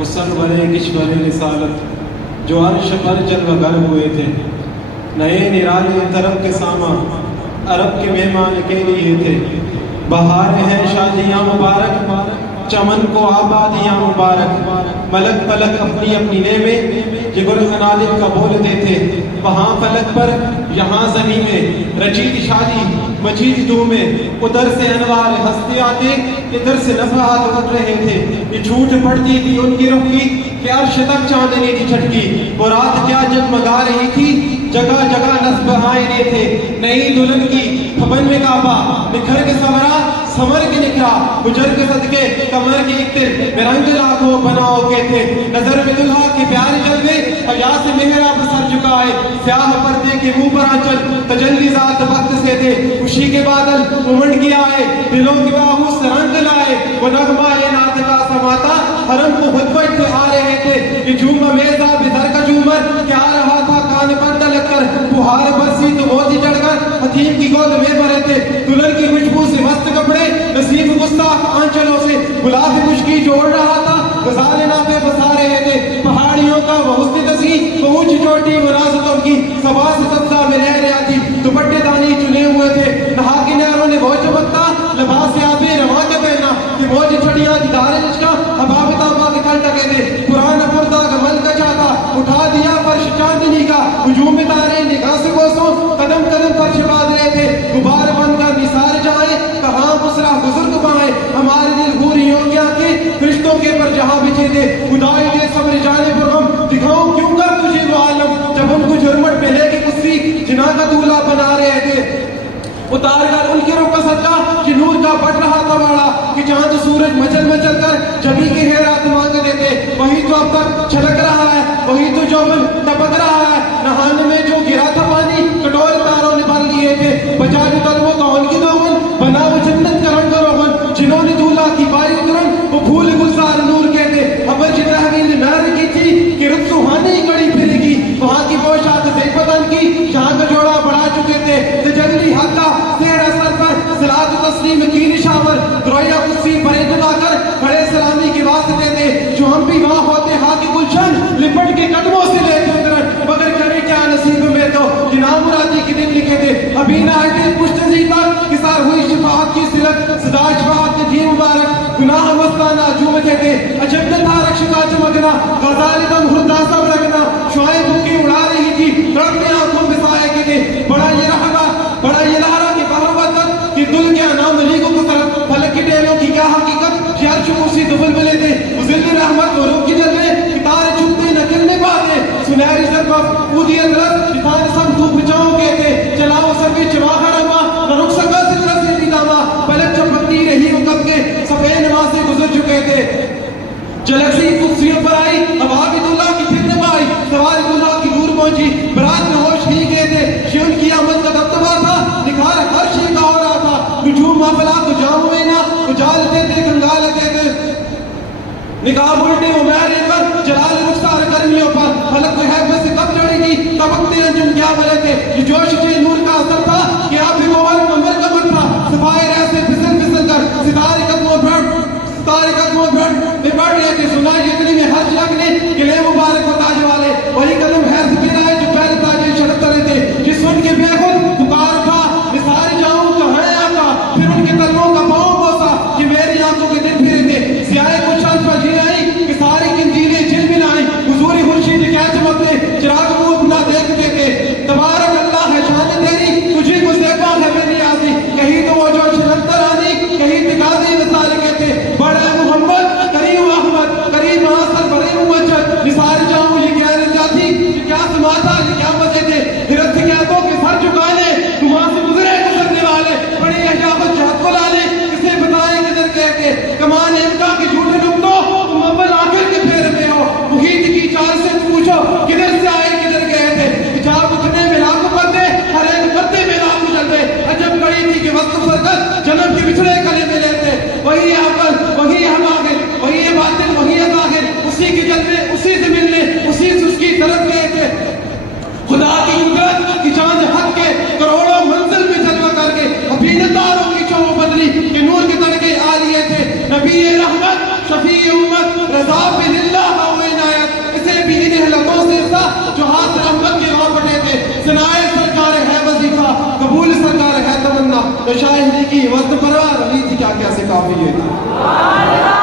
غسل بھرے کشور رسالت جو عرش پر جلوہ گر ہوئے تھے، نئے نرالے طرف کے ساما عرب کے مہمان کے لیے تھے۔ بہار ہیں شادیاں مبارک، چمن کو آبادیاں مبارک، ملک پلک اپنی اپنی نعمت یہ گل خنالد کا بولتے تھے۔ وہاں فلک پر یہاں زمین میں رچید شادی مجید دو میں، ادھر سے انوار ہستے آتے ادھر سے نفحات اٹھ رہے تھے۔ یہ جھوٹ پڑتی تھی ان کی رخ کی کہ عرش تک چاندنی تھی چھٹکی، وہ رات کیا جگمگا رہی تھی، جگہ جگہ نصب آئینے تھے۔ نئی دلہن کی پھبن میں کعبہ نکھر کے سورا سمر کے نکھرا، گجر کے صدقے کمر کے اکتر میں رنگ لاکھوں بناؤ کے تھے۔ نظر میں دلہا کے پیارے جلوے حیا سے محراب سر جھکائے، سیاہ پردے کے منہ پر آنچل تجلی ذات وقت سے تھے۔ خوشی کے بادل امنڈ کے آئے، دلوں کے باہو سے رنگ لائے، وہ نغمہ نعت کا سماتا حرم کو خود بٹ آ رہے تھے۔ یہ جھوم میزا بدر کا جھومر کیا رہا تھا کان پر تلک کر، بہار برسی تو موتی چڑھ کر حتیم کی گود میں بھرے تھے۔ دلہن کی خوشبو سے مست کپڑے نصیب گستاخ آنچلوں سے گلاب خشکی جوڑ رہا تھا، غزالے نافے بسا رہے تھے۔ پہاڑیوں کا وہ حسن تسی پہنچ چوٹی وراثتوں کی صبا سے سبزہ میں لہر آتی، دوپٹے دانی چنے ہوئے تھے۔ نہا کی نہروں نے وہ چمکتا لباس آب رواں کے پہنا کہ موج چھڑیاں دیدار لشکا حباب تابا کے کل ٹکے تھے۔ پرانا پردہ گمل کا چاہتا اٹھا دیا فرش چاندنی کا، ہجوم تارے نگاہ سے کوسوں قدم قدم فرش باندھ رہے تھے۔ غبار بن کر نثار جائیں کہاں مسرا بزرگ پائیں، ہمارے دل گوریوں کی آنکھیں فرشتوں کے پر جہاں بچے تھے۔ خدائی دے صبر جانے پر غم دکھاؤں کیوں کر تجھے وہ عالم، جب ان کو جھرمٹ پہ لے کے کسی جنا کا دولہ بنا رہے تھے۔ اتار کر ان کی روح کا صدقہ کہ نور کا بڑھ رہا تھا باڑا، کہ چاند سورج مچل مچل کر جبھی کے خیرات مانگتے تھے۔ وہی تو اب تک چھلک رہا ہے، وہی تو جوبن ٹپک رہا ہے۔ نہانے میں جو گرا تھا پانی کٹور تاروں نے بھر لیے تھے۔ بچا جو تر وہ کون کی دوغن، بنا وہ جنت کا رنگ روغن، جنہوں نے دولہ کی پائی اترن وہ پھول گلزار نور کے تھے۔ حبر کی تحویل نہر کی تھی کہ رت سوہانی کڑی پھرے گی، وہاں کی پوشاک سے پتن کی جہاں کا جوڑا بڑھا چکے تھے۔ تجلی حق کا سیر اثر پر صلاۃ و تسلیم کی نشاور، درویہ کسی پرے جلا کر کھڑے سلامی کے واسطے تھے۔ جو ہم بھی وہاں ہوتے ہاں کی گلشن لپٹ کے قدموں سے لیتے اترن، مگر کرے کیا نصیب میں تو کہ نامرادی کے دن لکھے تھے۔ ابھی نہ آئے پشت زی تک کسار ہوئی شفاعت کی صلت، صدا شفاعت کے دین مبارک گناہ مستانہ جھومتے تھے۔ عجب نہ تھا رکش کا چمکنا، غزال دم ہردا سب لگنا، شعائب بھوکی اڑا رہی تھی، تڑپتے آنکھوں میں سائے کے تھے۔ بڑا یہ رہا بڑا یہ لہرا کہ بہوت کہ دل کے انام علی کو کثرت، فلک کی ٹیلوں کی کیا حقیقت، یار شکوسی دبل بلے تھے۔ ظل رحمت و روح کی جلوے ستارے چھپتے نہ کلنے پاتے، سنہری سربف اودی اندرس جتان سب دھوپ چاؤں کے تھے۔ چلاؤ سبھی چوا کھڑا نہ رک سکا سکرہ سے دیداما، پلک چپکتی رہی وہ کب کے سفید نماز سے گزر چکے تھے۔ جلک سی کفسیوں پر آئی عباد اللہ کی پھر نبائی، سوار اللہ کی دور پہنچی، برات میں ہوش ہی گئے تھے۔ شیون کی آمد کا دبدبہ تھا، نکھار ہر شے کا ہو رہا تھا۔ نجوم مافلا تو جاؤں میں نہ تو جالتے تھے کنگالتے تھے، نکاح الٹے وہ میرے پر جلال رخسار گرمیوں پر، فلک کو حیب سے کب چڑھے گی تبکتے انجم کیا بلے تھے۔ یہ جوش کے نور کا اثر تھا کہ آپ بھی موال کمر کمر تھا، صفائے رہے پھسل پھسل کر ستارے قدموں میں بڑھ رہے تھے۔ سنائی جتنی میں ہر شک نے قلعے مبارک و تاج والے، وہی قدم ہے سبیل آئے جو پہلے تاجے شرط رہے تھے۔ جس سن کے بے خود پکار تھا نثار جاؤں تو ہے آقا، پھر ان کے قدموں کا پاؤں بوسا کہ میری آنکھوں کے دن پھرے تھے۔ سیاہ کچھ الفا جی آئی کہ ساری کنجیلیں جل ملائی، حضوری خورشید کیا چمکتے چراغ منہ اپنا دیکھتے تھے۔ تبارک اللہ ہے شان تیری، تجھی کو دیکھا ہے میری آزی، کہیں تو وہ جو شنکتر آنی کہیں تقاضی مثال کہتے۔ بڑے محمد کریم احمد کریم آسر بڑے ممجد، نثار جاؤں یہ کیا رجا تھی، یہ کیا سماتا، یہ کیا مزے تھے۔ ہرت کیا تو کہ سر چکانے تمہاں سے گزرے گزرنے والے، بڑی احجابت جہت کو لانے کسے بتائیں کدھر کہتے۔ کمان امکا کی جھوٹے نکتوں تم اول آخر کے پھیر میں ہو، محیط کی چار سے پوچھو کدھر سے آئے کدھر گئے تھے۔ حجاب اٹھنے میں لاکھوں پردے، ہر ایک پردے میں لاکھوں جلوے، عجب کڑی تھی کہ وقت فرقت جنم کے بچھڑے کلے میں لیتے۔ وہی اول وہی ہم آخر، وہی باطل وہی ظاہر، اسی کے جلوے اسی سے ملنے اسی سے اس کی طرف گئے تھے۔ خدا کی قدرت کی چاند حق کے کروڑوں منزل میں جلوہ کر کے، ابھی نہ تاروں کی چوب بدلی کہ نور کے تڑکے سنائے سرکار ہے وظیفہ قبول سرکار ہے تمنا تو شاعری کی وزن پروا روی تھی کیا کیسے کافی ہے